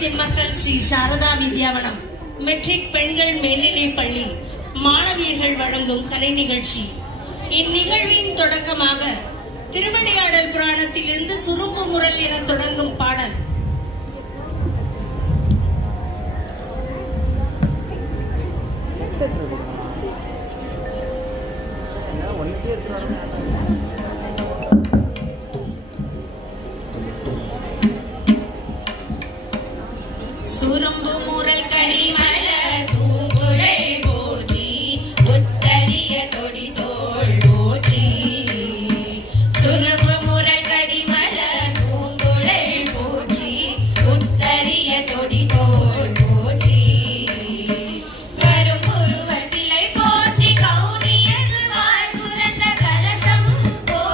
செம்மக்கல் Sri Saradha Vidyavanam matric பெண்கள் மேல்நிலைப் பள்ளி மாணவியர்கள் வழங்கும் கலை நிகழ்ச்சி. இந்நிகழ்வின் தொடக்கமாக திருவிளையாடல் புராணத்திலிருந்து சுரும்பு முரல் என தொடங்கும் பாடல். சுரும்பு முரல் கடிமல தூங்குழை போற்றி உத்தரிய தொடி தோள் போற்றி. சுரும்பு முரல் கடிமல தூங்குழை போற்றி உத்தரிய தொடி தோள் போற்றி. கரும்புருவ சிலை போற்றி கௌரியது வாய் சுரந்த கலசம் போற்றி.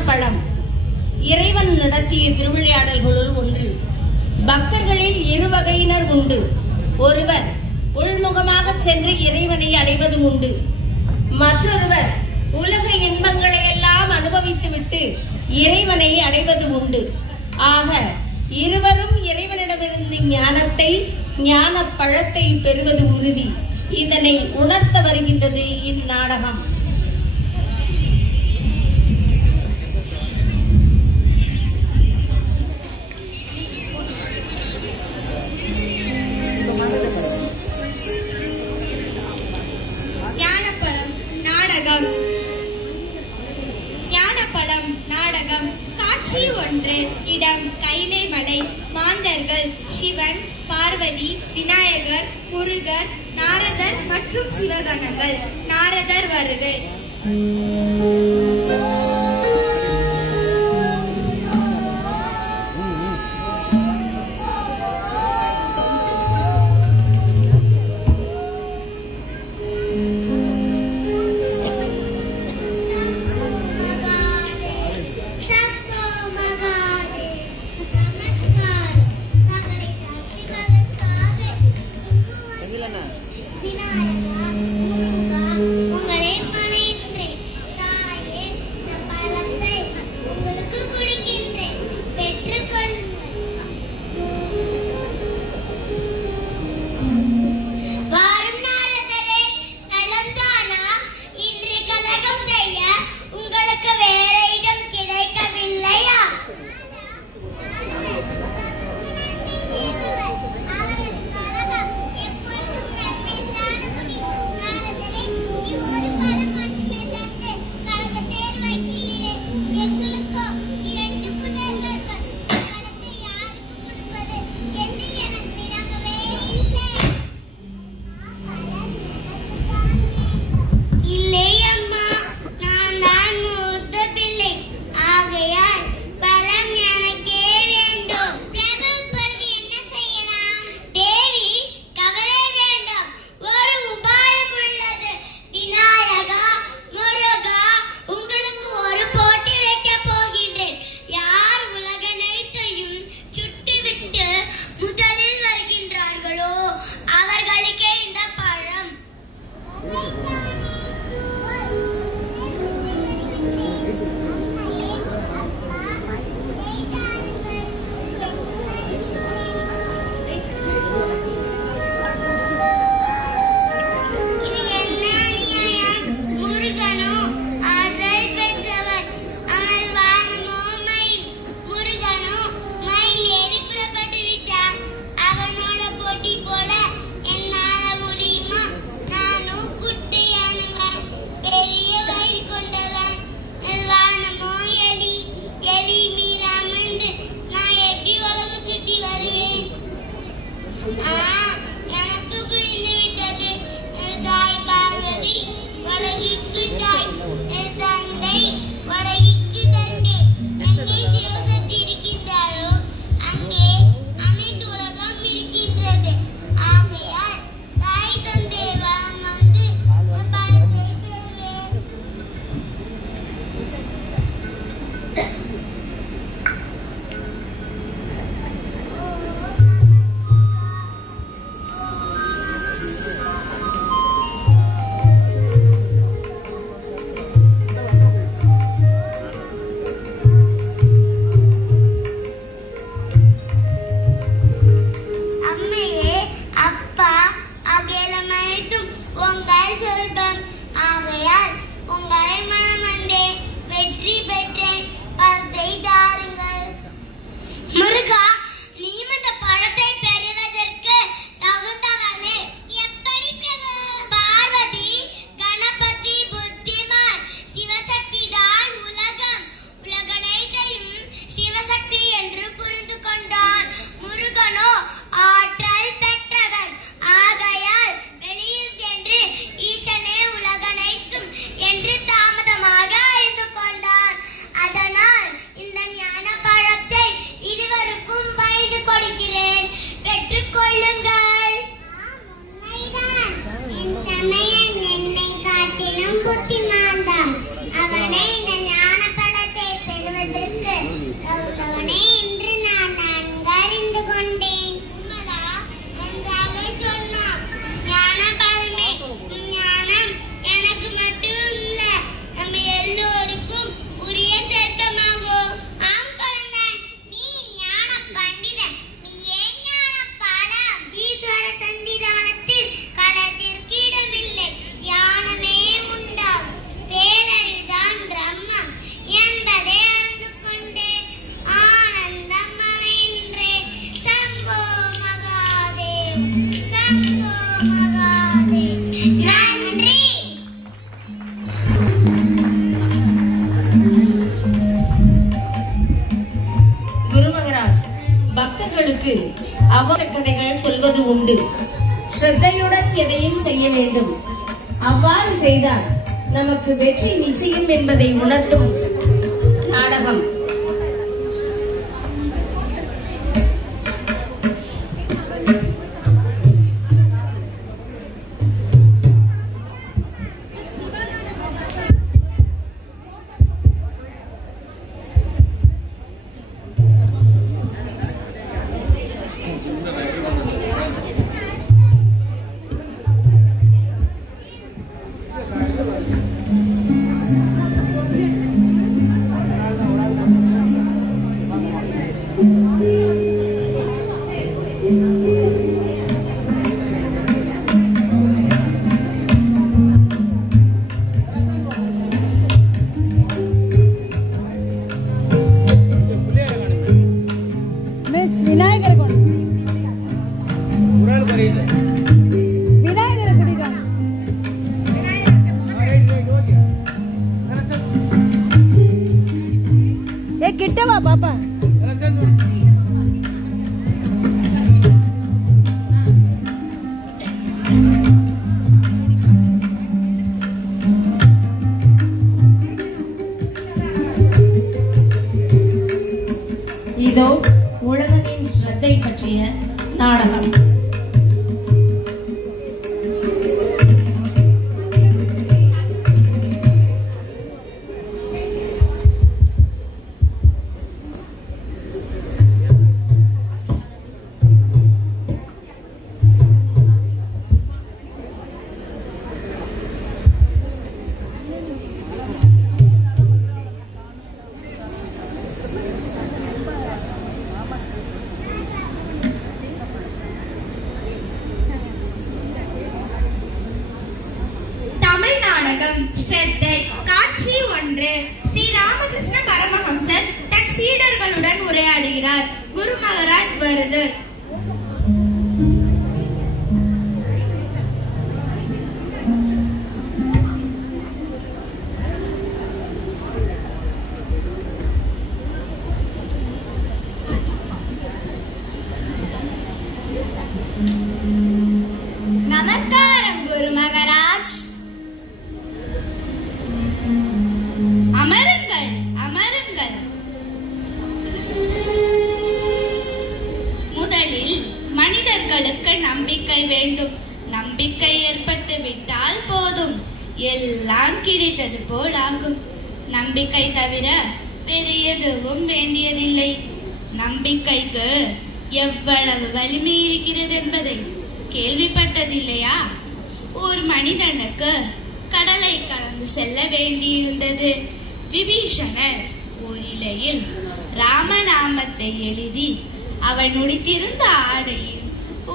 ஞானப்பழம் இறைவன் நடத்திய திருவிளையாடல்களுள் ஒன்று. பக்தர்களில் இரு வகையினர் உண்டு. ஒருவர் உள்முகமாக சென்று இறைவனை அடைவது உண்டு. மற்றொருவர் உலக இன்பங்களை எல்லாம் அனுபவித்துவிட்டு இறைவனை அடைவது உண்டு. ஆக இருவரும் இறைவனிடமிருந்து ஞானத்தை, ஞான பழத்தை பெறுவது உறுதி. இதனை உணர்த்த வருகின்றது இந்நாடகம். ஞானப்பழம் நாடகம். காட்சி ஒன்று. இடம் கைலை மலை. மாந்தர்கள் சிவன், பார்வதி, விநாயகர், முருகர், நாரதர் மற்றும் சிவகணங்கள். நாரதர் வருகை. என்று நமக்கு அவசர கதைகள் சொல்வது உண்டு. ஸ்ரத்தையுடன் எதையும் செய்ய வேண்டும். அவ்வாறு செய்தால் நமக்கு வெற்றி நிச்சயம் என்பதை உணர்த்தும் நாடகம். கிட்டவா பாப்பா. இதோ உழவனின் ஸ்ரத்தை பற்றிய நாடகம். ஸ்ரத்தை காட்சி 1. ஸ்ரீ ராமகிருஷ்ண பரமஹம்சர் தன் சீடர்களுடன் உரையாடுகிறார். குரு மகாராஜ் வருது. நமஸ்காரம் குரு மகாராஜ். அமருங்கள் அமருங்கள். முதலில் மனிதர்களுக்கு நம்பிக்கை வேண்டும். நம்பிக்கை ஏற்பட்டு விட்டால் போதும், எல்லாம் கிடைத்தது போல் ஆகும். நம்பிக்கை தவிர வேறு எதுவும் வேண்டியதில்லை. நம்பிக்கைக்கு எவ்வளவு வலிமை இருக்கிறது என்பதை கேள்விப்பட்டதில்லையா? ஒரு மனிதனுக்கு கடலை கடந்து செல்ல வேண்டியிருந்தது. விபீஷணர் ஒரு இலையில் ராமநாமத்தை எழுதி அவன் முடித்திருந்த ஆடையின்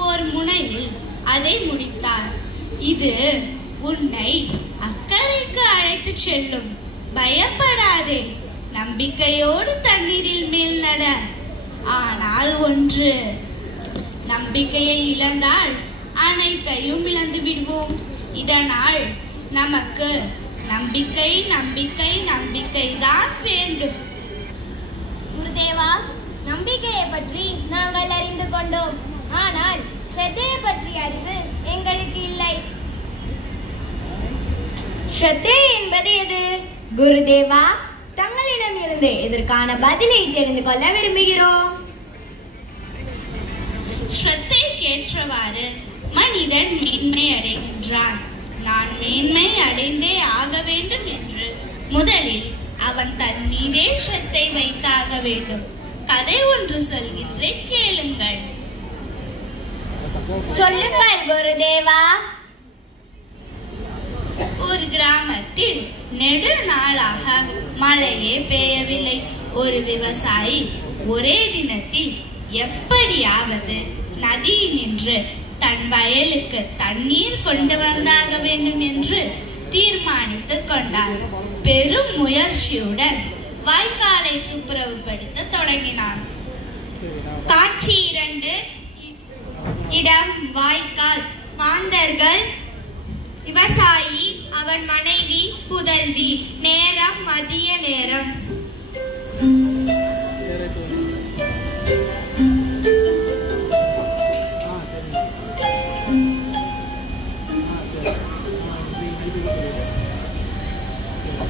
ஒரு முனையில் அதை முடித்தார். இது உன்னை அக்கறைக்கு அழைத்து செல்லும், பயப்படாதே, நம்பிக்கையோடு தண்ணீரில் மேல் நட. ஆனால் ஒன்று, நம்பிக்கையை இழந்தால் அனைத்தையும் இழந்து விடுவோம். இதனால் நமக்கு நம்பிக்கை நம்பிக்கை நம்பிக்கை தான் வேண்டும். குருதேவா, நம்பிக்கையை பற்றி நாங்கள் அறிந்து கொண்டோம். ஆனால் ஸ்ரத்தையை பற்றிய அறிவு எங்களுக்கு இல்லை. ஸ்ரத்தை என்பது எது? குருதேவா, தங்களிடம் இருந்து இதற்கான பதிலை தெரிந்து கொள்ள விரும்புகிறோம். ஸ்ரத்தைக்கேற்றவாறு மனிதன் மேன்மை அடைகின்றான். நான் மேன்மை அடைந்தே ஆக வேண்டும் என்று முதலில் அவன் தன் மீதே ஸ்ரத்தை வைத்தாக வேண்டும். கதை ஒன்று சொல்கின்றேன், கேளுங்கள். சொல்லுங்கள் குருதேவா. ஒரு கிராமத்தில் நெடு நாளாக மழையே பெய்யவில்லை. ஒரு விவசாயி ஒரே தினத்தில் எப்படியாவது நதியில் நின்று தன் வயலுக்கு தண்ணீர் கொண்டு வந்தாக வேண்டும் என்று தீர்மானித்துக் கொண்டார். பெரும் முயற்சியுடன் வாய்க்காலை துப்புரவுபடுத்த தொடங்கினான். காட்சி 2. இடம் வாய்க்கால். மாந்தர்கள், விவசாயி, அவன் மனைவி, புதல்வி. நேரம் மதிய நேரம்.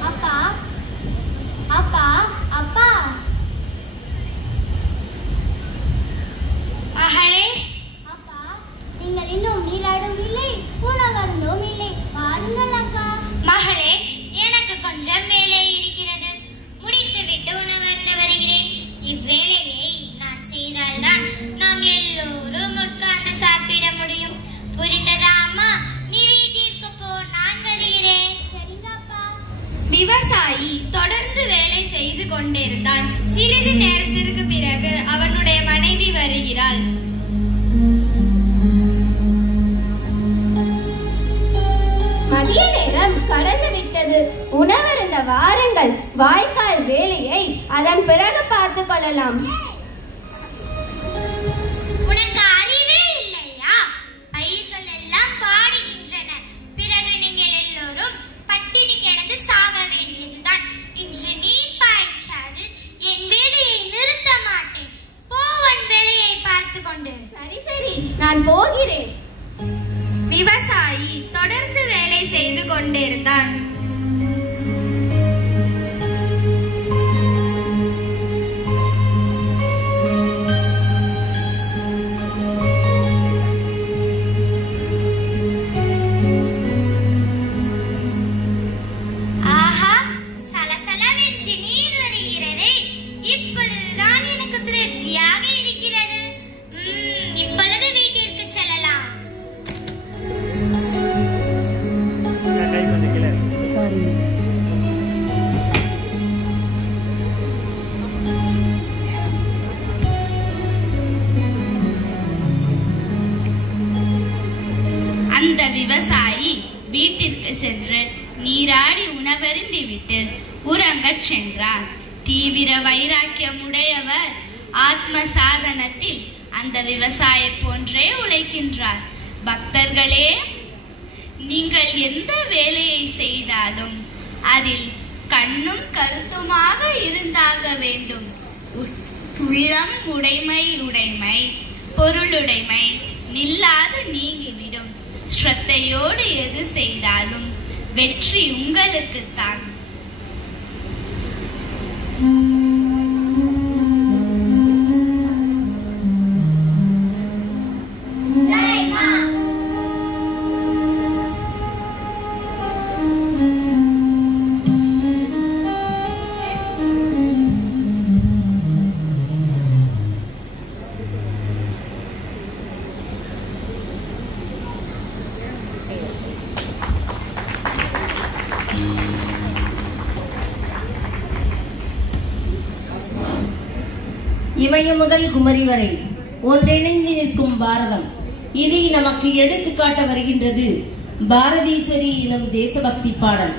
அப்பா அப்பா அப்பா. மகளே, அப்பா, நீங்கள் இன்னும் நீராடும் இல்லை, உணவருந்தும் இல்லை. வாருங்கள் அப்பா. மகளே, எனக்கு கொஞ்சம் வேலை இருக்கிறது. முடித்துவிட்டு உணவருந்த வருகிறேன். இவ்வேளையை நான் செய்தால்தான் நாம் எல்லோரும் உட்கார்ந்து சாப்பிட முடியும். புரிந்ததா அம்மா? நீ வீட்டிற்கு போ, நான் வருகிறேன். சரிங்க அப்பா. விவசாயி தொடர்ந்து வேலை செய்து கொண்டிருந்தான். சிறிது நேரத்திற்கு பிறகு அவனுடைய மனைவி வருகிறாள். மதிய நேரம் கடந்து விட்டது. உணவருந்த வாருங்கள். வாய்க்கால் வேலையை அதன் பிறகு பார்த்துக் கொள்ளலாம். உனக்கு அறிவே இல்லையா? பயிர்கள் எல்லாம் பாடுகின்றன. பிறகு நீங்கள் எல்லோரும் பட்டினி கிடந்து சாக வேண்டியதுதான். இன்று நீர் பாய்ச்சாது என் வேலையை நிறுத்த மாட்டேன். போ, உன் வேலையை பார்த்து கொண்டு. சரி சரி, நான் போகிறேன். விவசாயி தொடர்ந்து வேலை செய்து கொண்டிருந்தான். ஆஹா, சலசலவென்று நீர் வருகிறதே. இப்பொழுதுதான் எனக்கு திருப்தியாக இருக்கிறது. இப்பொழுது வீட்டிற்கு செல்லலாம். அந்த விவசாயி வீட்டிற்கு சென்று நீராடி உணவருந்தி விட்டு உறங்கச் சென்றார். தீவிர வைராக்கியமுடையவர். ஆத்ம சாதனத்தில் அந்த விவசாயி போன்றே உழைக்கின்றார். பக்தர்களே, நீங்கள் எந்த வேலையை செய்தாலும் அதில் கண்ணும் கருத்துமாக இருந்தாக வேண்டும். உள்ளம் உடைமை பொருளுடைமை நில்லாது நீங்கிவிடும். ஸ்ரத்தையோடு எது செய்தாலும் வெற்றி உங்களுக்குத்தான். இமயம் முதல் குமரி வரை ஒன்றிணைந்து நிற்கும் பாரதம். இதை நமக்கு எடுத்துக்காட்ட வருகின்றது பாரதீஸ்வரி எனும் தேசபக்தி பாடல்.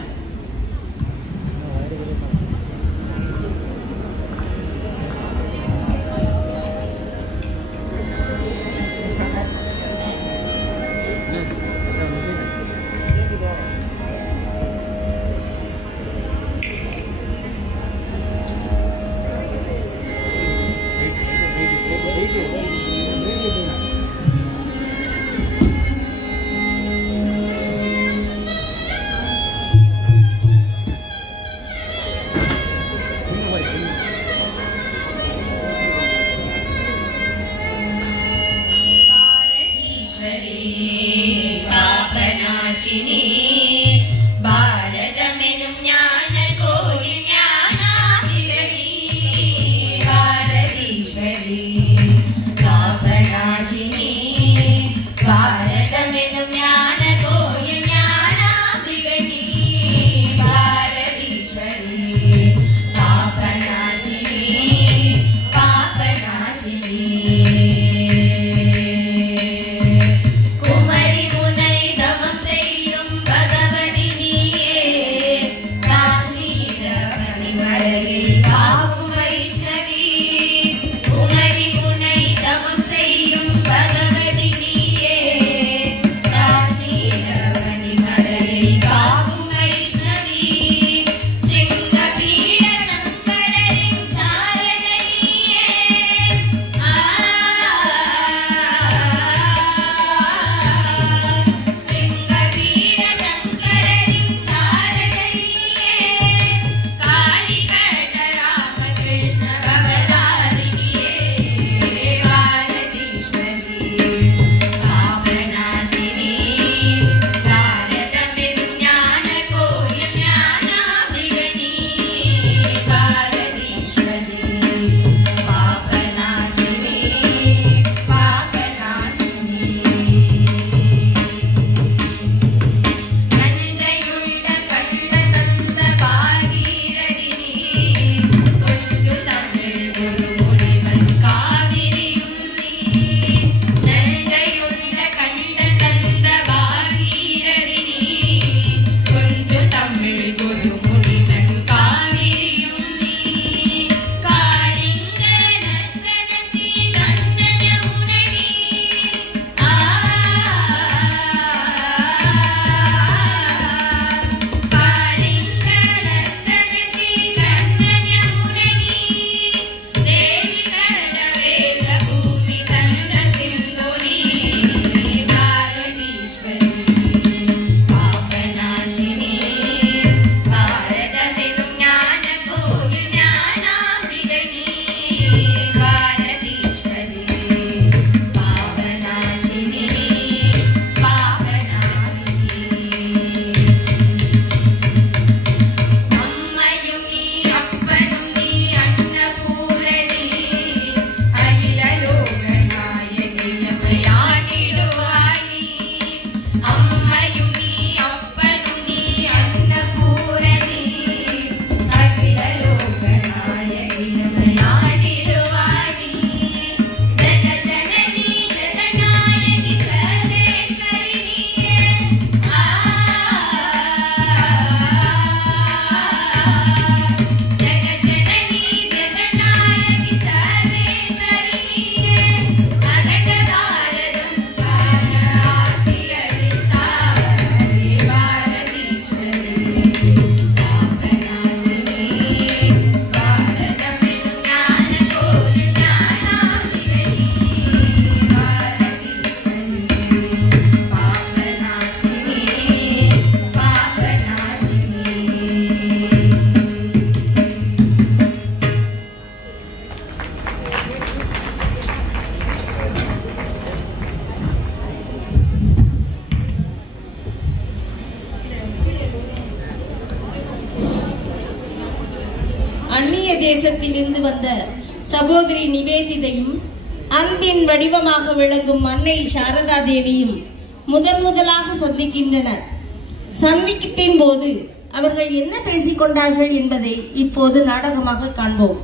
அந்நிய தேசத்திலிருந்து வந்த சகோதரி நிவேதிதையும் அன்பின் வடிவமாக விளங்கும் அன்னை சாரதா தேவியும் முதலாக சந்திக்கின்றனர். சந்திப்பின் போது அவர்கள் என்ன பேசிக் கொண்டார்கள் என்பதை இப்போது நாடகமாக காண்போம்.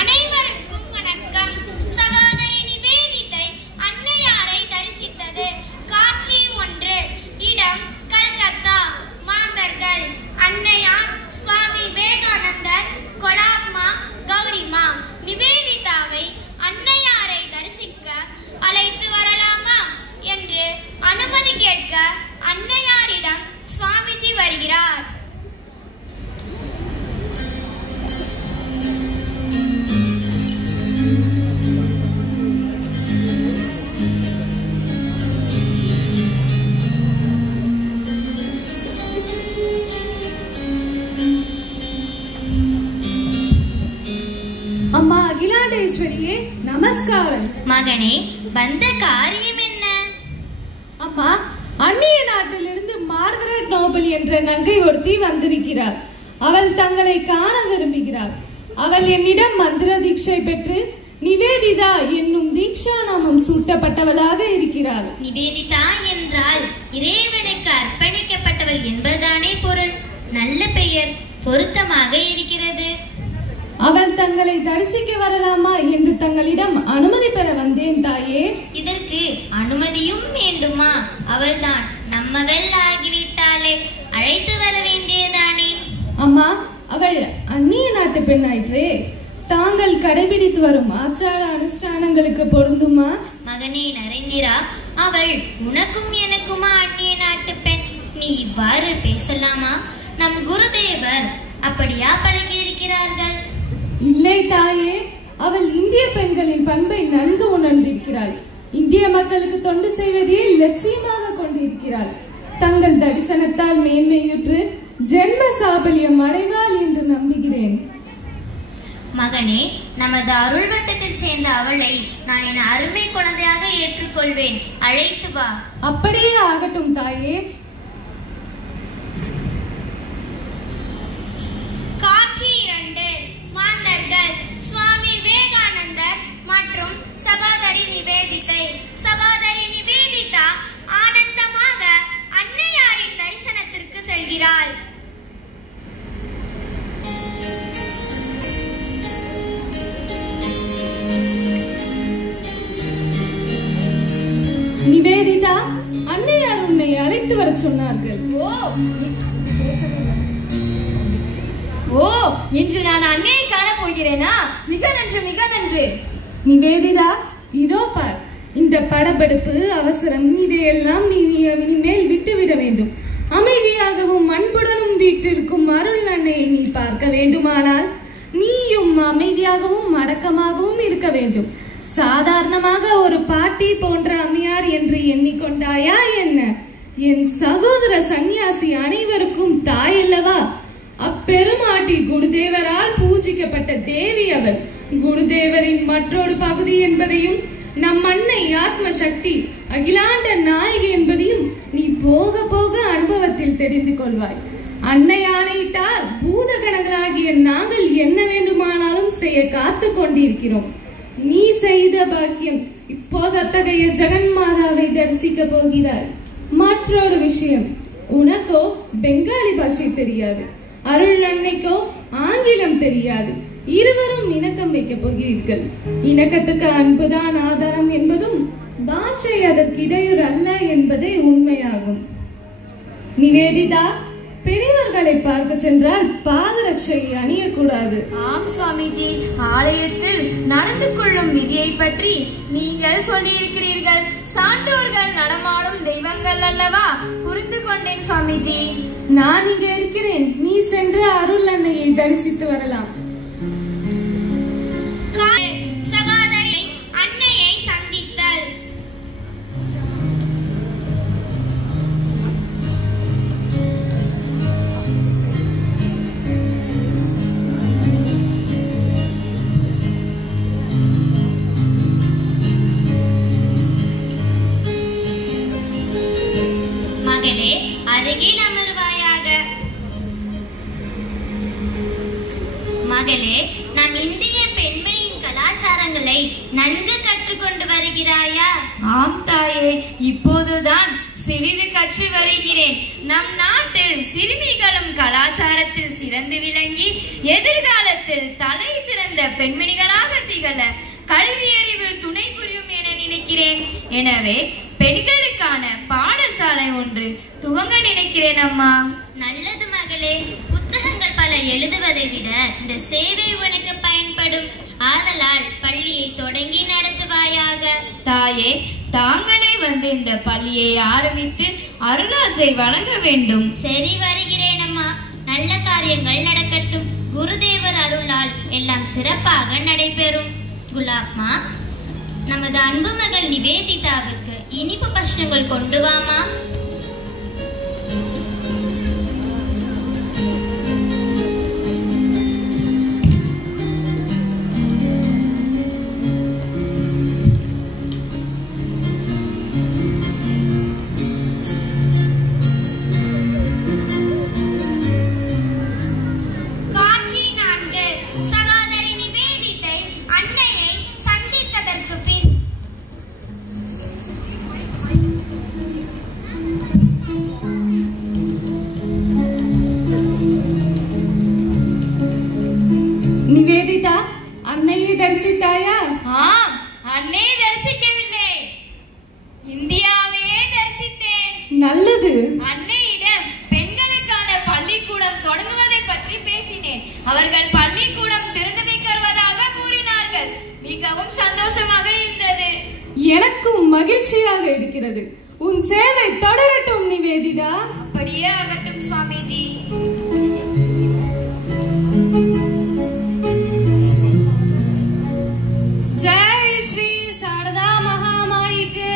அனைவருக்கும் வணக்கம். சகோதரி நிவேதிதை அன்னையாரை தரிசித்தது. காட்சி 1. இடம் கல்கத்தா. மாந்தர்கள் அன்னையார், சுவாமி விவேகானந்தர், கொலாப்மா, கௌரிமா. நிவேதிதாவை அன்னையாரை தரிசிக்க அழைத்து வரலாமா என்று அனுமதி கேட்க அன்னையாரிடம் சுவாமிஜி வருகிறார். அம்மா அகிலாண்டேஸ்வரியே, நமஸ்காரம். மகனே, வந்த காரியம் என்ன? அம்மா, அந்நிய நாட்டிலிருந்து மார்கரெட் நோபல் என்ற நங்கை ஒருத்தி வந்திருக்கிறார். அவள் தங்களை காண விரும்புகிறாள். அவள் என்னிடம் மந்திர தீட்சை பெற்று நிவேதிதா என்னும் தீட்சா நாமம் சூட்டப்பட்டவளாக இருக்கிறாள். நிவேதிதா என்றால் இறைவனுக்கு அர்ப்பணிக்கப்பட்டவள் என்பதுதானே பொருள். நல்ல பெயர், பொருத்தமாக இருக்கிறது. அவள் தங்களை தரிசிக்க வரலாமா என்று தங்களிடம் அனுமதி பெற வந்தேன் தாயே. இதற்கு அனுமதியும் வேண்டுமா? அவள்தான் நம்மவள் ஆகிவிட்டாளே, அழைத்து வர வேண்டியதானே. அம்மா, அவள் அந்நிய நாட்டு பெண்ணாயிற்றே. தாங்கள் கடைபிடித்து வரும் ஆச்சார அனுஷ்டானங்களுக்கு பொருந்துமா? மகனே நரேந்திரா, அவள் உனக்கும் எனக்குமா அந்நிய நாட்டு பெண்? நீ இவ்வாறு பேசலாமா? நம் குருதேவர் அப்படியா பழகி இருக்கிறார்கள்? இல்லை தாயே, அவள் இந்திய பெண்களின் பண்பை நன்கு உணர்ந்திருக்கிறாள். இந்திய மக்களுக்கு தொண்டு செய்வதையே லட்சியமாக கொண்டிருக்கிறாள். தங்கள் தரிசனத்தால் மேன்மையுற்று ஜென்ம சாபல்யம் அடைவாள் என்று நம்புகிறேன். மகனே, நமது அருள் வட்டத்தில் சேர்ந்த அவளை நான் என் அருமை குழந்தையாக ஏற்றுக்கொள்வேன். அழைத்து வா. அப்படியே ஆகட்டும் தாயே. காட்சி 2. மாந்தர்கள் சுவாமி விவேகானந்தர் மற்றும் சகோதரி நிவேதிதை. சகோதரி நிவேதிதா ஆனந்தமாக அன்னையாரின் தரிசனத்திற்கு செல்கிறாள். நிவேதிதா, அன்னையார் உன்னை அழைத்து வர சொன்னார்கள். ஓ, இன்று நான் அன்னையை காண போகிறேனா? மிக நன்று, மிக நன்று. நிவேதிதா, இதோ பார். இந்த படபடுப்பு, அவசரம் இதையெல்லாம் நீ இனிமேல் விட்டுவிட வேண்டும். அமைதியாகவும் அன்புடனும் வீட்டிற்கும் அருள் அன்னையை நீ பார்க்க வேண்டுமானால் நீயும் அமைதியாகவும் அடக்கமாகவும் இருக்க வேண்டும். சாதாரணமாக ஒரு பாட்டி போன்ற அம்மையார் என்று எண்ணிக்கொண்டாயா என்ன? என் சகோதர சந்நியாசி அனைவருக்கும் தாய் அல்லவா? அப்பெருமாட்டி குருதேவரால் பூஜிக்கப்பட்ட தேவி அவள். குருதேவரின் மற்றொரு பகுதி என்பதையும் நம் அன்னை ஆத்ம சக்தி அகிலாண்ட நாயகி என்பதையும் நீ போக போக அனுபவத்தில் தெரிந்து கொள்வாய். அன்னை ஆணையிட்டால் பூதகணங்களாகிய நாங்கள் என்ன வேண்டுமானாலும் செய்ய காத்து கொண்டிருக்கிறோம். நீ செய்த பாக்கியம். இப்போது அத்தகைய ஜெகன்மாதாவை தரிசிக்க போகிறாய். மற்றொரு விஷயம், உனக்கோ பெங்காலி பாஷை தெரியாது, அருள் அன்னைக்கோ ஆங்கிலம் தெரியாது. இருவரும் இணக்கம் வைக்க போகிறீர்கள். இணக்கத்துக்கு அன்புதான் ஆதாரம் என்பதும் பாஷை அதற்கு இடையூறு அல்ல என்பதே உண்மையாகும். நிவேதிதா, பெரியவர்களை பார்க்க சென்றால் பாதரட்சை அணியக்கூடாது. ஆம் சுவாமிஜி, ஆலயத்தில் நடந்து கொள்ளும் விதியை பற்றி நீங்கள் சொல்லியிருக்கிறீர்கள். சான்றோர்கள் நடமாடும் தெய்வங்கள் அல்லவா? புரிந்து கொண்டேன் சுவாமிஜி. நான் இங்கே இருக்கிறேன். நீ சென்று அருள் அன்னையை தரிசித்து வரலாம். சகோதரி அன்னையை சந்தித்தல். மகளே, அருகே அமர்வாயாக. மகளே, நம் இந்திய பெண்மணியின் கலாச்சாரங்களை நன்கு கற்றுக்கொண்டு வருகிறாயா? ஆம் தாயே, இப்போதுதான் சிறிது கற்று வருகிறேன். நம் நாட்டில் சிறுமிகளும் கலாச்சாரத்தில் சிறந்து விளங்கி எதிர்காலத்தில் தலை சிறந்த பெண்மணிகளாக திகழ கல்வி அறிவில் துணை புரியும் என நினைக்கிறேன். எனவே பெண்களுக்கான பாடசாலை ஒன்று துவங்க நினைக்கிறேன் அம்மா. நல்லது மகளே. புத்தகங்கள் பல எழுதுவதை விட இந்த சேவை உனக்கு பயன்படும். ஆதலால் பள்ளியை தொடங்கி நடத்துவாயாக. தாயே, தாங்களே வந்து இந்த பள்ளியை ஆரம்பித்து அருளாசை வழங்க வேண்டும். சரி, வருகிறேன் அம்மா. நல்ல காரியங்கள் நடக்கட்டும். குருதேவர் அருளால் எல்லாம் சிறப்பாக நடைபெறும். குலாப்மா, நமது அன்பு மகள் நிவேதிதாவுக்கு இனிப்பு பஷ்டங்கள் கொண்டு வாமா. நிவேதிதா, அன்னையை தரிசித்தாயா? ஆம், அன்னையை தரிசிக்கவில்லை, இந்தியாவையே தரிசித்தேன். நல்லது. அன்னையிடம் பெண்களுக்கான பள்ளிக்கூடம் தொடங்குவதை பற்றி பேசினேன். அவர்கள் பள்ளிக்கூடம் திறந்து வைக்கிறதாக கூறினார்கள். மிகவும் சந்தோஷமாக இருந்தது. எனக்கும் மகிழ்ச்சியாக இருக்கிறது. உன் சேவை தொடரட்டும் நிவேதிதா. அப்படியே ஆகட்டும் சுவாமிஜி. ஜெய் ஸ்ரீ சாரதா மகாமாயிக்கு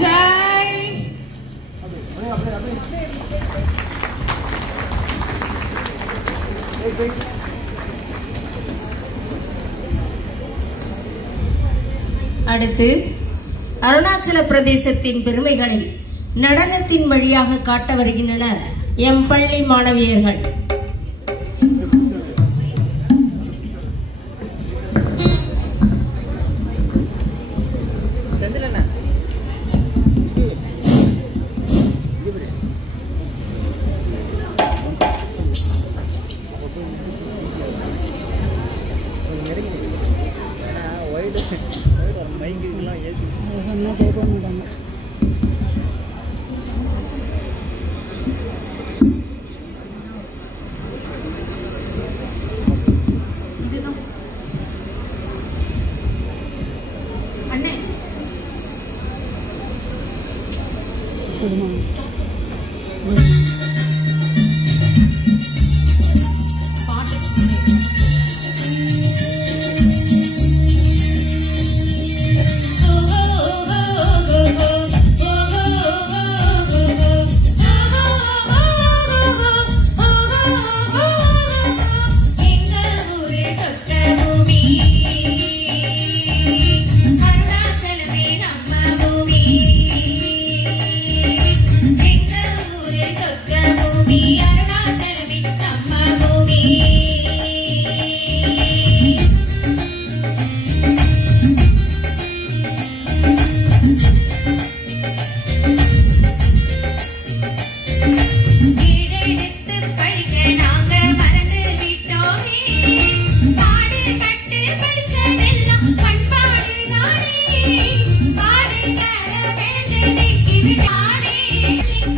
ஜெய். அடுத்து அருணாச்சல பிரதேசத்தின் பெருமைகளை நடனத்தின் வழியாக காட்ட வருகின்றனர் எம் பள்ளி மாணவியர்கள்.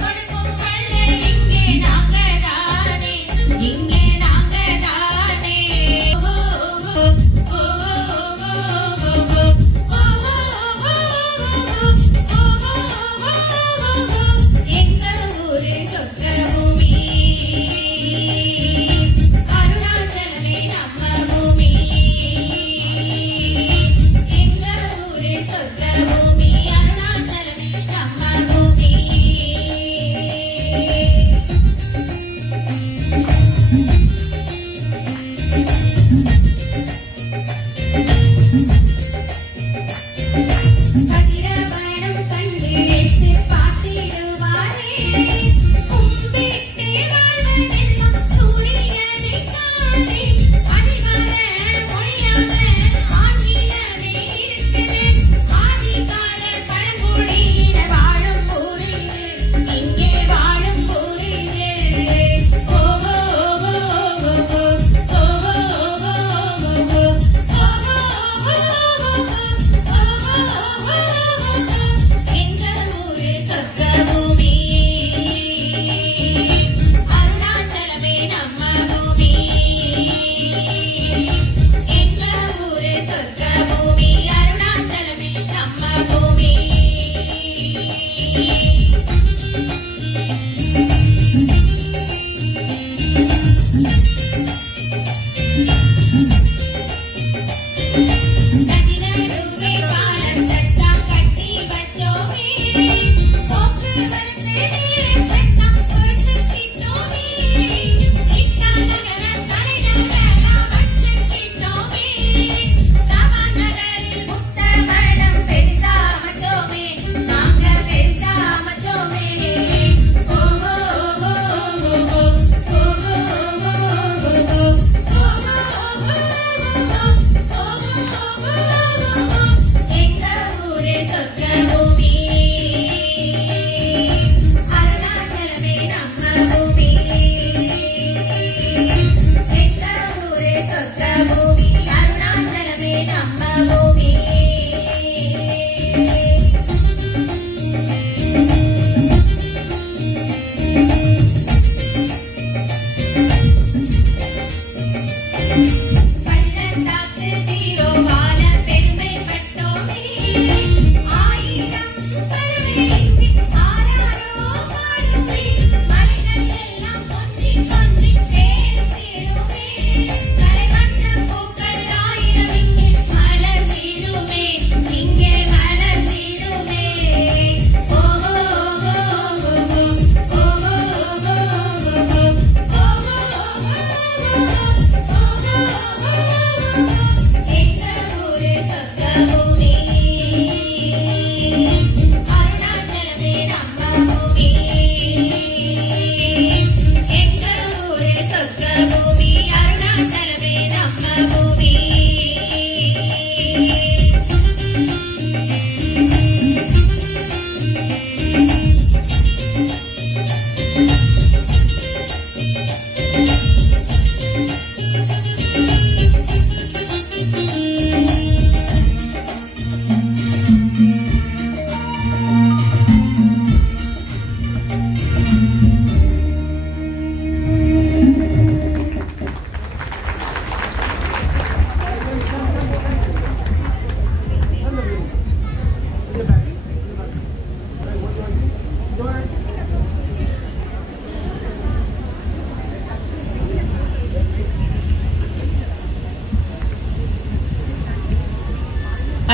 கொடுக்கும் வள்ளல் இங்கே நாங்கள்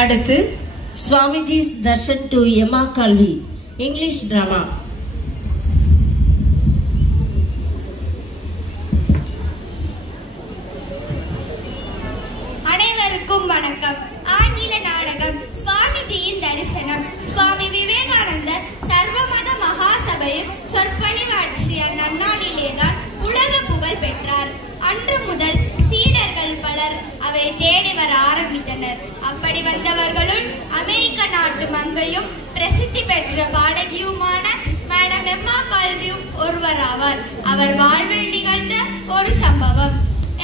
அடுத்து சுவாமிஜிஸ் தர்ஷன் டு எம்மா கல்வி இங்கிலீஷ் டிராமா. அனைவருக்கும் வணக்கம். ஆங்கில நாடகம் சுவாமிஜியின் தரிசனம். சுவாமி விவேகானந்தர் சர்வமத மகாசபையில் சொற்பொழிவாற்றிய நன்னாளிலேதான் உலக புகழ் பெற்றார். அன்று முதல் சீடர்கள் பலர் அவரை தேடி வர ஆரம்பித்தனர். அப்படி வந்தவர்களுள் அமெரிக்க நாட்டு மங்கையும் பிரசித்தி பெற்ற பாடகியுமான மேடம் எம்மா கால்வியும் ஒருவராவார். அவர் வாழ்வில் நிகழ்ந்த ஒரு சம்பவம்.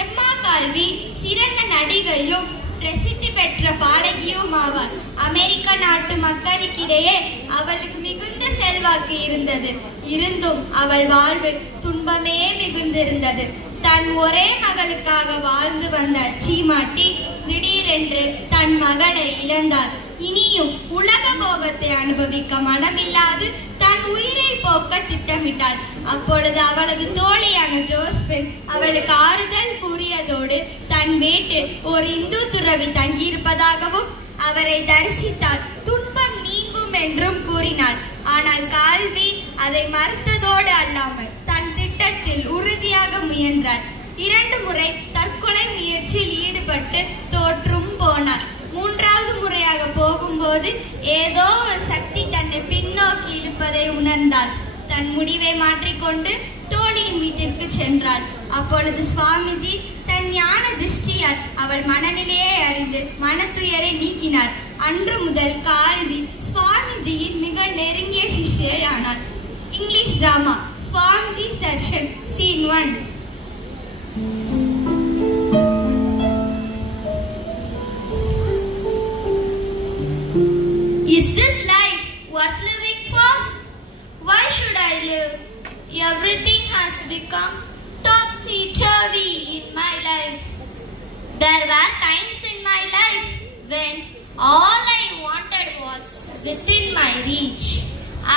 எம்மா கால்வி சிறந்த நடிகையும் பிரசித்தி பெற்ற பாடகியும் ஆவார். அமெரிக்க நாட்டு மக்களுக்கிடையே அவளுக்கு மிகுந்த செல்வாக்கு இருந்தது. இருந்தும் அவள் வாழ்வில் துன்பமே மிகுந்திருந்தது. தன் ஒரே மகளுக்காக வாழ்ந்து வந்த சீமாட்டி திடீரென்று தன் மகளை இழந்தார். இனியும் உலக போகத்தை அனுபவிக்க மனமில்லாது தன் உயிரை போக்க திட்டமிட்டாள். அப்பொழுது அவளது தோழியான ஜோஸ்பின் அவளுக்கு ஆறுதல் கூறியதோடு தன் வீட்டில் ஒரு இந்து துறவி தங்கியிருப்பதாகவும் அவரை தரிசித்தால் துன்பம் நீங்கும் என்றும் கூறினாள். ஆனால் கால்வி அதை மறுத்ததோடு அல்லாமல் தன் திட்டத்தில் உறுதியாக முயன்றாள். 2 முறை தற்கொலை முயற்சியில் ஈடுபட்டு தோற்றும் போனார். 3வது முறையாக போகும்போது ஏதோ ஒரு சக்தி தன்னை பின்னோக்கி இழுப்பதை உணர்ந்தாள். தன் முடிவை மாற்றிக்கொண்டு தோழியின் வீட்டிற்கு சென்றாள். அப்பொழுது சுவாமிஜி தன் ஞான திருஷ்டியால் அவள் மனநிலையை அறிந்து மனத்துயரை நீக்கினார். அன்று முதல் கால்வி சுவாமிஜியின் மிக நெருங்கிய சிஷ்யையானாள். English drama Swamiji's darshan scene 1. Is this life worth living for? Why should I live? Everything has become topsy-turvy in my life. There were times in my life when all I wanted was within my reach.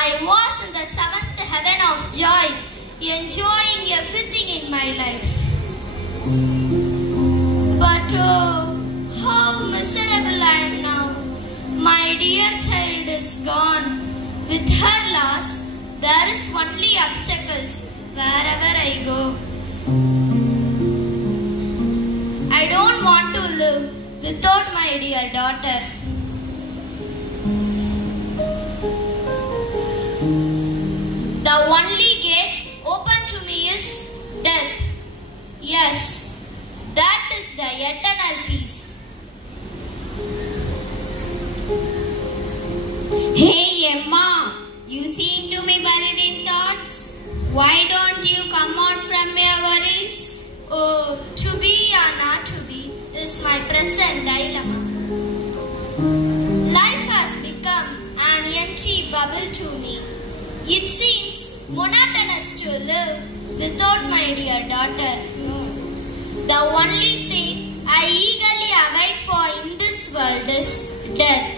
I was in the 7th heaven of joy, enjoying everything in my life. But oh, how miserable I am now. My dear child is gone. With her loss, there is only obstacles wherever I go. I don't want to live without my dear daughter. The only gate open to me is death. Yes, that is the eternal peace. Hey Emma, you seem to be buried in thoughts. Why don't you come out from your worries? Oh, to be or not to be is my present dilemma. Life has become an empty bubble to me. It seems monotonous to live without my dear daughter. The only thing I eagerly await for in this world is death.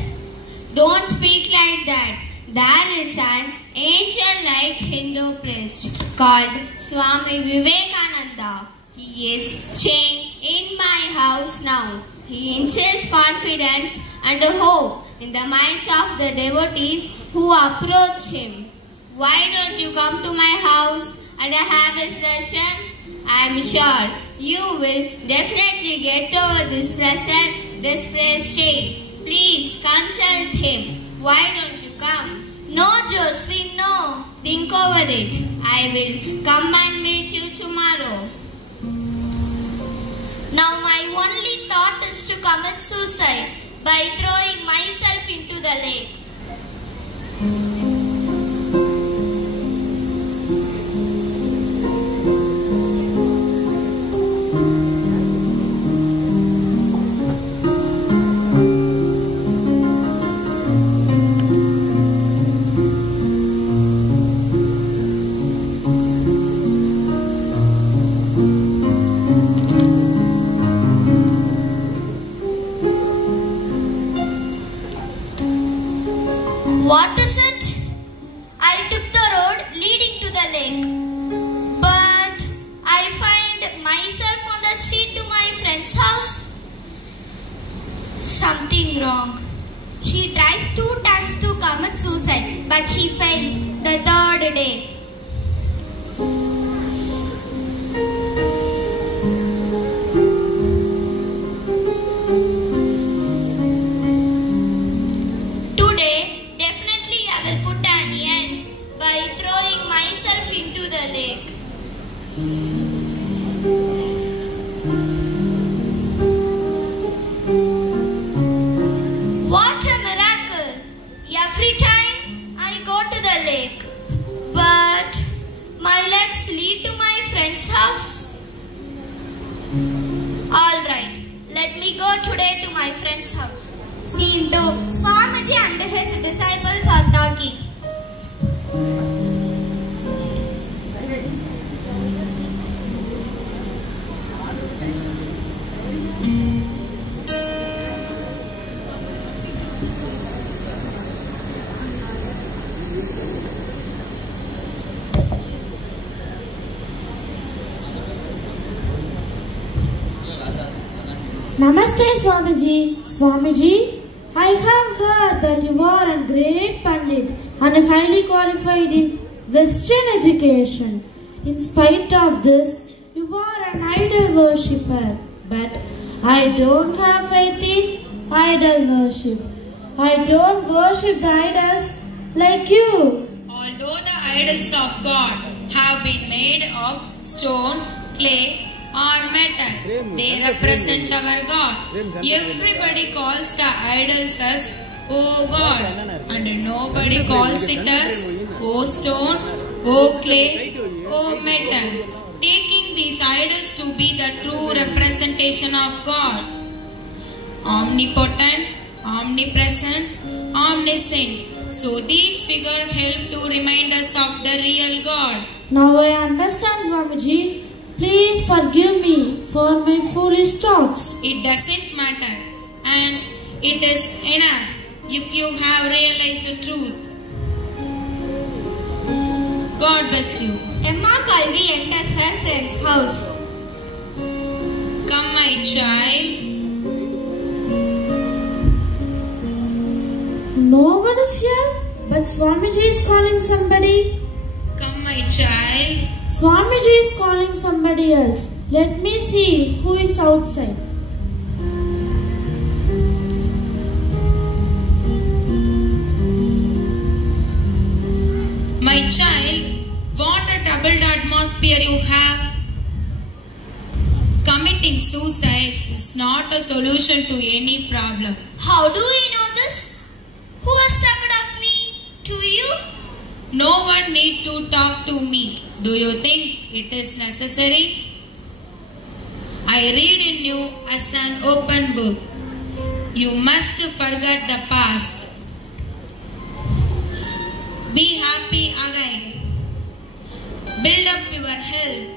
Don't speak like that. There is an angel-like Hindu priest called Swami Vivekananda. He is staying in my house now. He instills confidence and hope in the minds of the devotees who approach him. Why don't you come to my house and have his darshan? I am sure you will definitely get over this present desperate state. Please consult him. Why don't you come? No, Josephine, no. Think over it. I will come and meet you tomorrow. Now my only thought is to commit suicide by throwing myself into the lake. What is it? I took the road leading to the lake, but I find myself on the street to my friend's house. Something wrong. She tries 2 times to commit suicide, but she fails the 3rd day. Today, definitely I will put an end by throwing myself into the lake. What a miracle! Every time I go to the lake, but my legs lead to my friend's house. Alright, let me go today to my friend's house. Scene 2. Swamiji and his disciples are talking. Namaste Swamiji. Swamiji, I have heard that you are a great Pandit and highly qualified in Western education. In spite of this, you are an idol worshipper. But I don't have faith in idol worship. I don't worship the idols like you. Although the idols of God have been made of stone, clay, or metal, they represent our God. Everybody calls the idols as "Oh God," and nobody calls it as "Oh stone," "Oh clay," "Oh metal," taking these idols to be the true representation of God. Omnipotent, omnipresent, omniscient. So these figures help to remind us of the real God. Now I understand, Swamiji. Please forgive me for my foolish talks. It doesn't matter, and it is enough if you have realized the truth. God bless you. Emma Kalvi enters her friend's house. Come, my child. No one is here, but Swamiji is calling somebody. Come, my child. Swamiji is calling somebody else. Let me see who is outside. My child, what a troubled atmosphere you have. Committing suicide is not a solution to any problem. How do we know this? Who has talked of me to you? No one need to talk to me. Do you think it is necessary? I read in you as an open book. You must forget the past. Be happy again. Build up your health.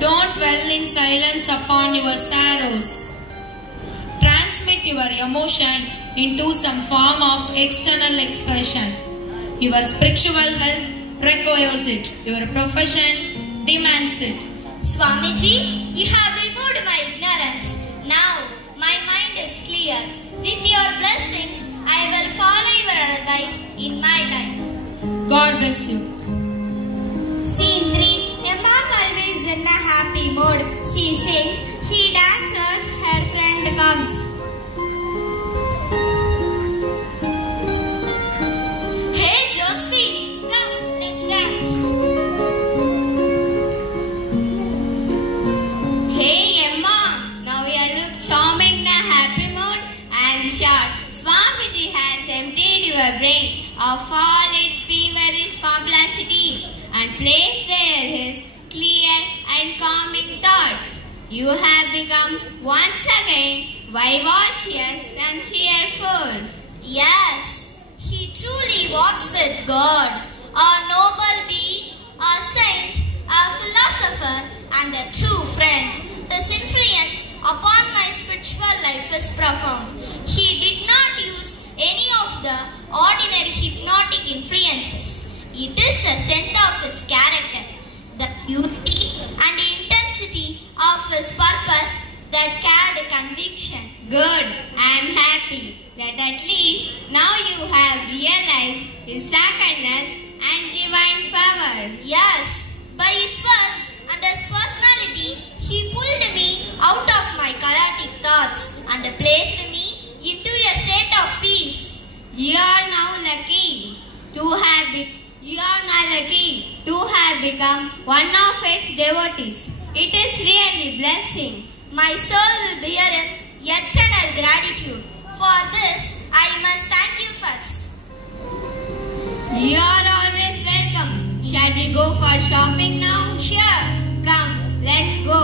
Don't dwell in silence upon your sorrows. Transmit your emotion into some form of external expression. Your spiritual health requires it. Your profession demands it. Swamiji, you have removed my ignorance. Now my mind is clear. With your blessings, I will follow your advice in my life. God bless you. Scene 3. Emma Kalvi is in a happy mood. She sings, she dances, her friend comes. Hey Josephine, come, let's dance. Hey Emma, now you look charming in a happy mood. I am sure Swamiji has emptied your brain of all its feverish complexities and placed there his clear and calming thoughts. You have become once again vivacious and cheerful. Yes, he truly walks with God, a noble being, a saint, a philosopher, and a true friend. His influence upon my spiritual life is profound. He did not use any of the ordinary hypnotic influences. It is the strength of his character, the beauty and the intensity of his purpose that carried conviction. Good, I am happy. that at least now you have realized His sacredness and divine power. Yes, by His words and His personality, He pulled me out of my chaotic thoughts and placed me into a state of peace. You are now lucky to have become one of its devotees. It is really blessing. My soul will bear in eternal gratitude. For this, I must thank you first. You are always welcome. Shall we go for shopping now? Sure. Come, let's go.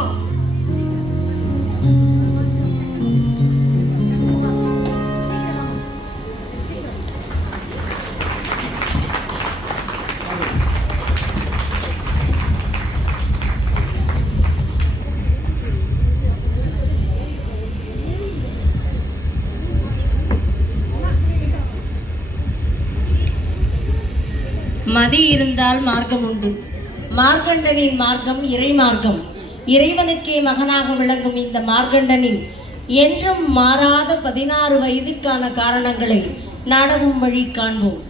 மதி இருந்தால் மார்க்கம் உண்டு. மார்க்கண்டனின் மார்க்கம் இறை மார்க்கம். இறைவனுக்கே மகனாக விளங்கும் இந்த மார்க்கண்டனின் என்றும் மாறாத 16 வயதுக்கான காரணங்களை நாடகம் வழி காண்போம்.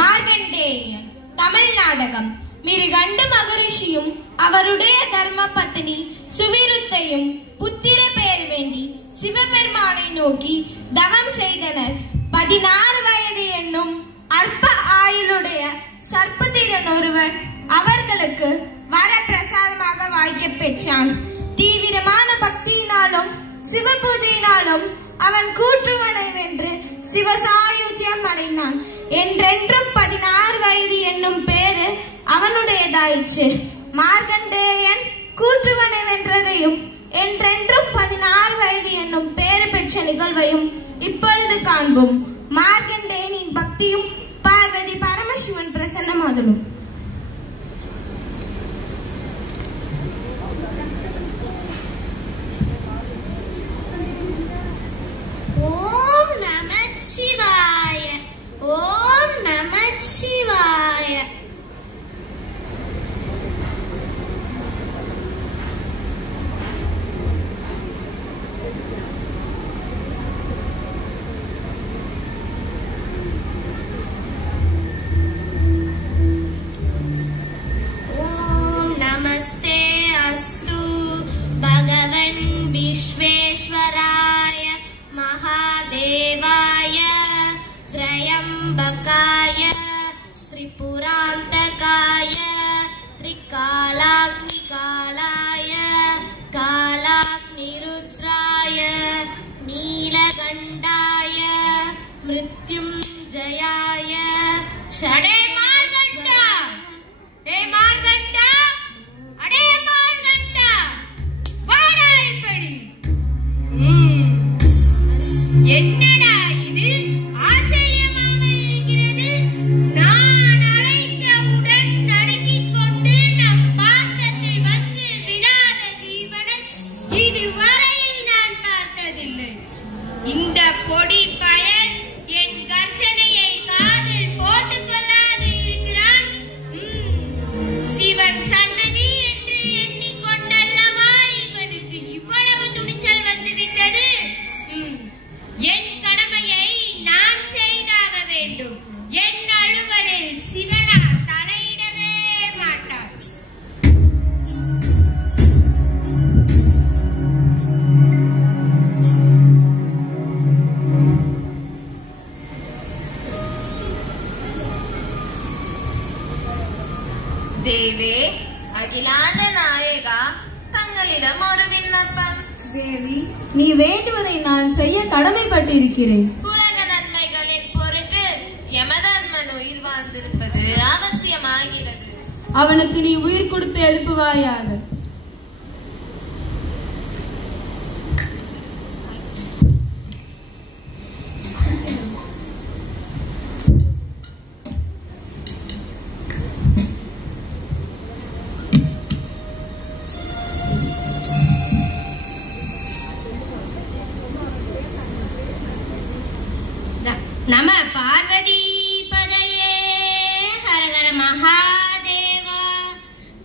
மார்க்கண்டேயன் தமிழ் நாடகம். மிருகண்ட மகரிஷியும் அவருடைய தர்ம பத்னி சுவிருத்தையும் புத்திர பெயர் வேண்டி சிவபெருமானை நோக்கி தவம் செய்தனர். 16 வயது என்னும் அற்ப ஆயுளுடைய சர்ப்பத்திரன் ஒருவர் அவர்களுக்கு வரப்பிரசாதமாக வாய்க்கப் பெற்றான். தீவிரமான பக்தியினாலும் சிவ பூஜையினாலும் அவன் கூற்றுவனை வென்று சிவசாயுஜ்யம் அடைந்தான். என்றென்றும் 16 வயது என்னும் பேரு அவனுடையதாயிற்று. மார்க்கண்டேயன் கூற்றுவனை வென்றதையும் என்றென்றும் 16 வயது என்னும் பேறு பெற்ற நிகழ்வையும் இப்பொழுது காண்போம். மார்க்கண்டேயனின் பக்தியும் பார்வதி பரமசிவன் பிரசன்னமாதலும். ஓம் நமச்சிவாய. ஓம் நமச்சிவாய. विश्वेश्वराय महादेवाय त्रयंबकाय त्रिपुरांतकाय त्रिकालाग्निकालाय कालाग्निरुद्राय नीलकंठाय मृत्युंजयाय षडे मार्गंडा हे मार्गंडा अडे मार्गंडा வாடாய் படி. என்னடா இது ஆச்சரியமாக இருக்கிறது. நான் அழைத்தவுடன் நடுங்கிக் கொண்டு நம் பாசத்தில் வந்து விடாத ஜீவனை இதுவரையில் நான் பார்த்ததில்லை. இந்த பொடி பயல் என் கர்ஜனையை காதில் போட்டுக் கொள்ளாது இருக்கிறான். சிவன் சன்னதி என்று எண்ணிக்கொண்டல்லவா இவனுக்கு இவ்வளவு துணிச்சல் வந்துவிட்டது. என் கடமையை நான் செய்தாக வேண்டும். என் அலுவலில் சிவனார் தலையிடவே மாட்டார். தேவே, அகிலாந்த நாயகா, தங்களிடம் ஒரு விண்ணப்பம். தேவி, நீ வேண்டுவதை நான் செய்ய கடமைப்பட்டிருக்கிறேன். உலக நன்மைகளின் பொருட்டு யமதர்மன் உயிர் வாழ்ந்திருப்பது அவசியமாகிறது. அவனுக்கு நீ உயிர் கொடுத்து எழுப்புவாயாக. நம பார்வதி பதையே. ஹரஹர மகாதேவா.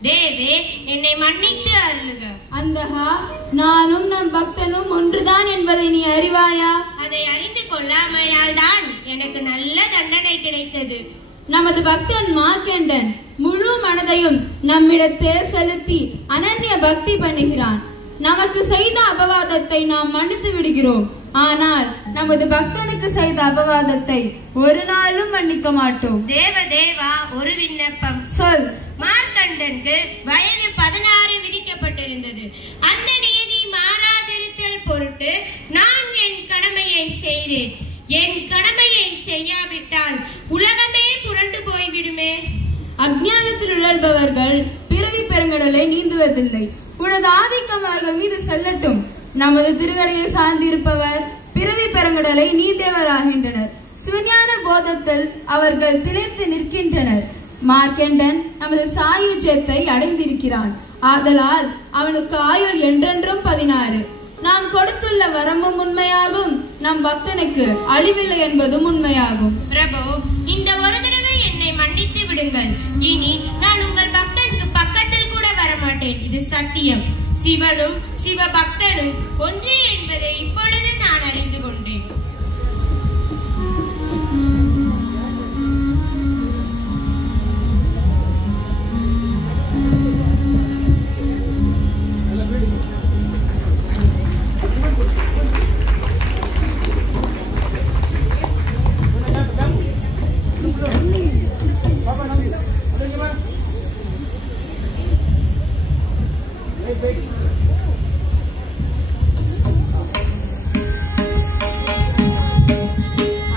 தேவே, என்னை மன்னித்து அருளுக. அந்தகா, நானும் நம் பக்தனும் ஒன்றுதான் என்பதை நீ அறிவாயா? அதை அறிந்து கொள்ளாமையால் தான் எனக்கு நல்ல தண்டனை கிடைத்தது. நமது பக்தன் மார்க்கண்டன் முழு மனதையும் நம்மிடத்தில் செலுத்தி அனன்ய பக்தி பண்ணுகிறான். நமக்கு செய்த அபவாதத்தை நாம் மன்னித்து விடுகிறோம். ஆனால் நமது பக்தனுக்கு செய்த அபவாதத்தை ஒரு நாளும் மன்னிக்க மாட்டோம். தேவா, ஒரு விண்ணப்பம். சொல். மார்க்கண்டனுக்கு வயது 16 விதிக்கப்பட்டிருந்தது. அந்த நியதி மாறாதிருத்தல் பொருட்டு நான் என் கடமையை செய்தேன். என் கடமையை செய்யாவிட்டால் உலகமே புரண்டு போய்விடுமே. அஞ்ஞானத்தில் உழல்பவர்கள் பிறவி பெருங்கடலை நீந்துவதில்லை. உனது ஆதிக்கம் அவர்கள் மீது செல்லட்டும். நமது திருவடியை சார்ந்திருப்பவர் பிறவி பெருங்கடலை நீந்தேவராகின்றனர். சிவஞான போதத்தில் அவர்கள் திளைத்து நிற்கின்றனர். மார்க்கண்டன் நமது சாயுஜ்யத்தை அடைந்திருக்கிறான். ஆதலால் அவனுக்கு ஆயுள் என்றென்றும் 16. நாம் கொடுத்துள்ள வரமும் உண்மையாகும். நம் பக்தனுக்கு அழிவில்லை என்பதும் உண்மையாகும். பிரபு, இந்த ஒரு தடவை என்னை மன்னித்து விடுங்கள். இனி நான் உங்கள் பக்தனுக்கு பக்கத்தில் கூட வரமாட்டேன். இது சத்தியம். சிவனும் சிவ பக்தனும் ஒன்றே என்பதை இப்பொழுது நான் அறிந்து கொண்டேன்.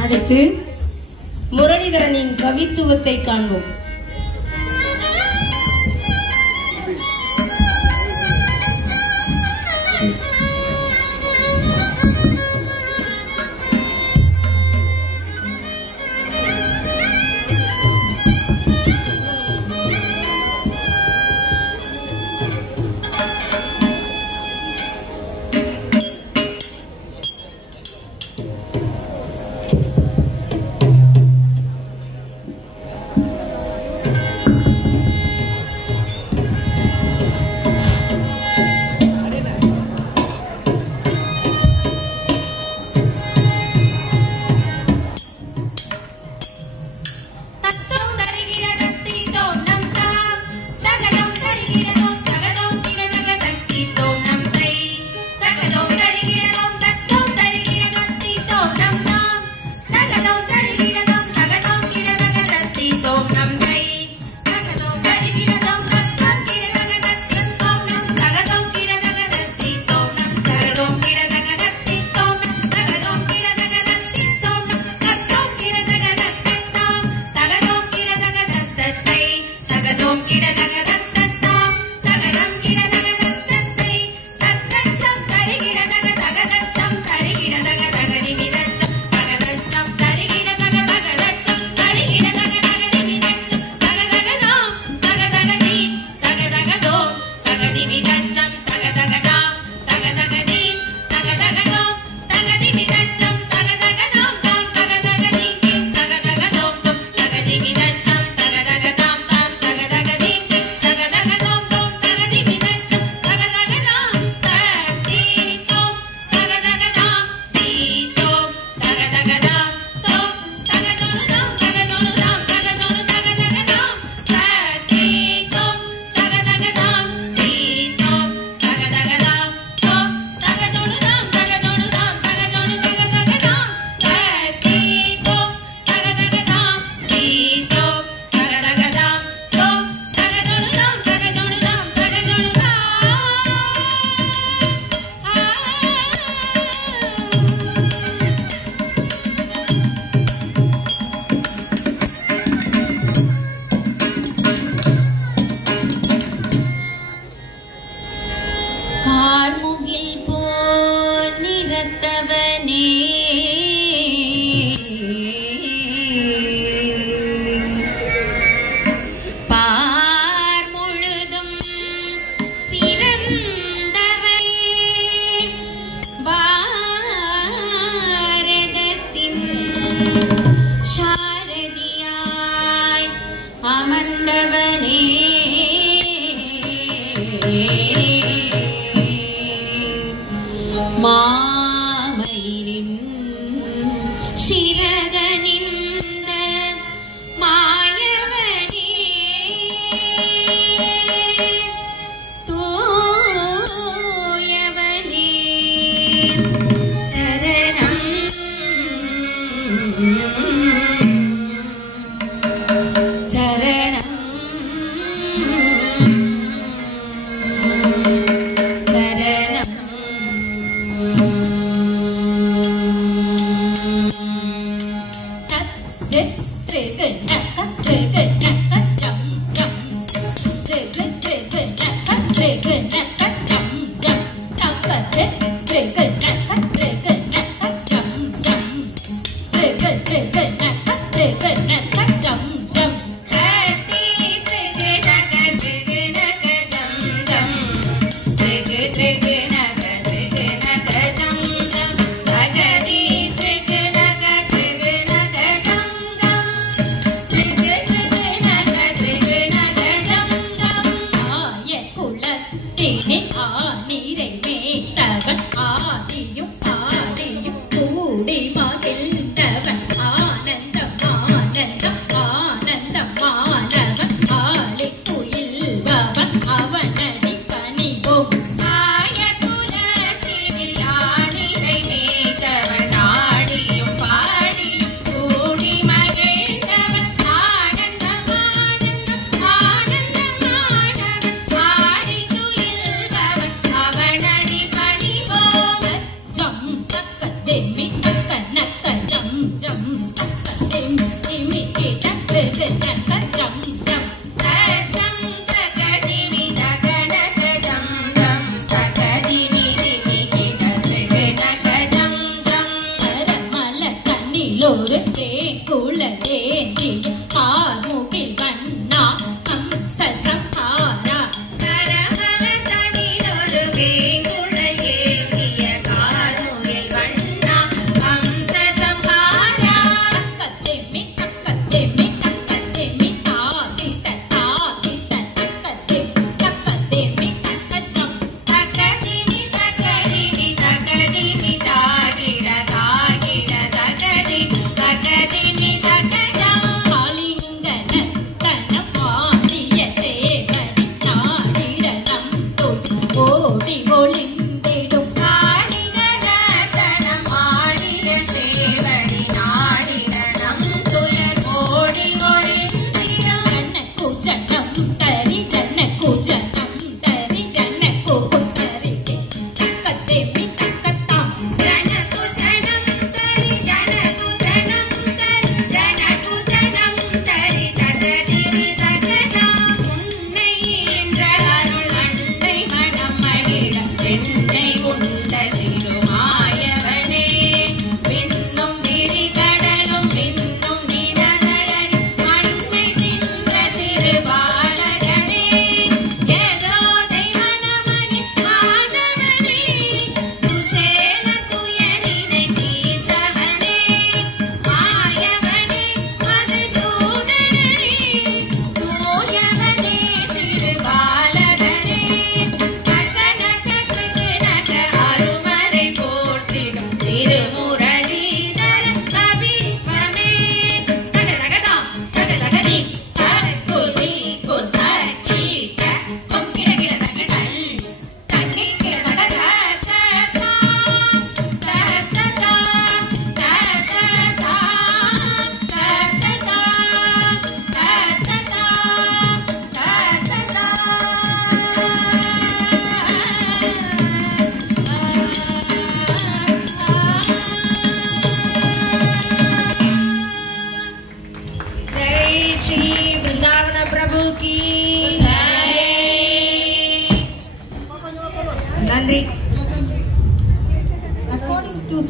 அடுத்து முரளிதரனின் கவித்துவத்தை காண்போம்.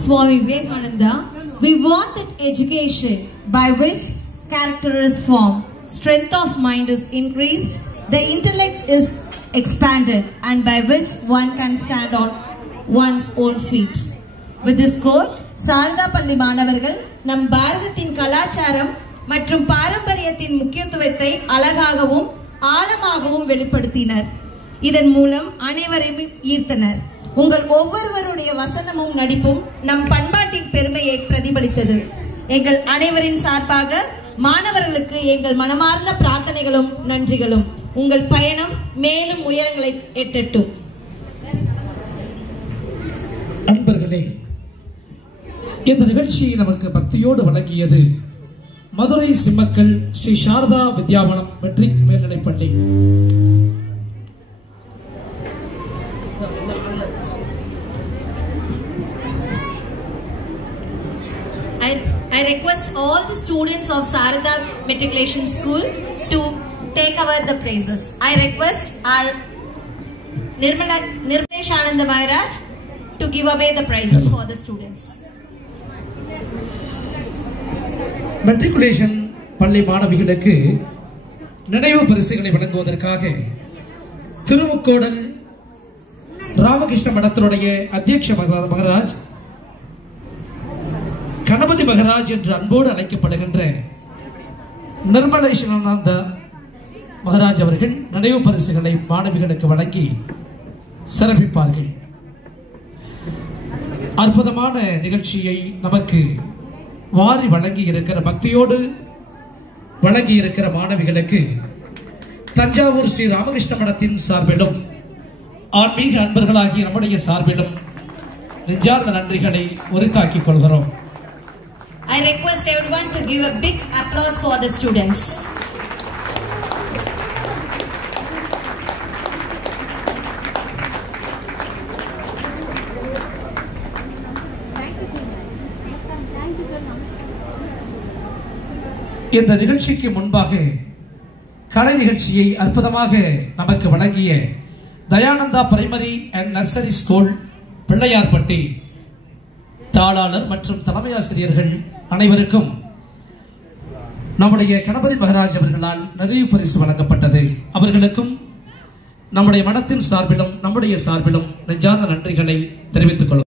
Swami Vivekananda, we wanted education by which character is formed, strength of mind is increased, the intellect is expanded, and by which one can stand on one's own feet. With this quote, Saradha பள்ளி மாணவர்கள் நம் பாரதத்தின் கலாச்சாரம் மற்றும் பாரம்பரியத்தின் முக்கியத்துவத்தை அழகாகவும் ஆழமாகவும் வெளிப்படுத்தினர். இதன் மூலம் அனைவரையும் ஈர்த்தனர். உங்கள் ஒவ்வொருவருடைய வசனமும் நடிப்பும் நம் பண்பாட்டின் பெருமையை பிரதிபலித்தது. எங்கள் அனைவரின் சார்பாக மாணவர்களுக்கு எங்கள் மனமார்ந்த பிரார்த்தனைகளும் நன்றிகளும். உங்கள் பயணம் மேலும் உயரங்களை எட்டட்டும். அன்பர்களே, இந்த நிகழ்ச்சியை நமக்கு பக்தியோடு வழங்கியது மதுரை சிம்மக்கல் ஸ்ரீ சாரதா வித்யாவனம் மெட்ரிக் மேல்நிலைப்பள்ளி. I request all the students of Sarada Matriculation School to take over the praises. I request our Nirmalesh Ananda Maharaj to give away the prizes for the students. Matriculation பள்ளி மாணவிகளுக்கு நினைவு பரிசுகளை வழங்குவதற்காக திருமுக்கோடல் ராமகிருஷ்ண மடத்தினுடைய அத்தியட்ச மகராஜ் கணபதி மகராஜ் என்று அன்போடு அழைக்கப்படுகின்ற நிர்மலேஸ்வரானந்த மகராஜ் அவர்கள் நினைவு பரிசுகளை மாணவிகளுக்கு வழங்கி சிறப்பிப்பார்கள். அற்புதமான நிகழ்ச்சியை நமக்கு வாரி வழங்கி இருக்கிற பக்தியோடு வழங்கி இருக்கிற மாணவிகளுக்கு தஞ்சாவூர் ஸ்ரீ ராமகிருஷ்ண மடத்தின் சார்பிலும் ஆன்மீக அன்பர்களாகிய நம்முடைய சார்பிலும் நெஞ்சார்ந்த நன்றிகளை உரித்தாக்கிக் கொள்கிறோம். I request everyone to give a big applause for the students. இந்த நிகழ்ச்சிக்கு முன்பாக கலை நிகழ்ச்சியை அற்புதமாக நமக்கு வழங்கிய Dayananda primary and nursery school Pillaiyarpatti தாளாளர் மற்றும் தலைமை ஆசிரியர்கள் அனைவருக்கும் நம்முடைய கணபதி மகராஜ் அவர்களால் நிறைவு பரிசு வழங்கப்பட்டது. அவர்களுக்கும் நம்முடைய மனத்தின் சார்பிலும் நம்முடைய சார்பிலும் நெஞ்சார்ந்த நன்றிகளை தெரிவித்துக் கொள்கிறோம்.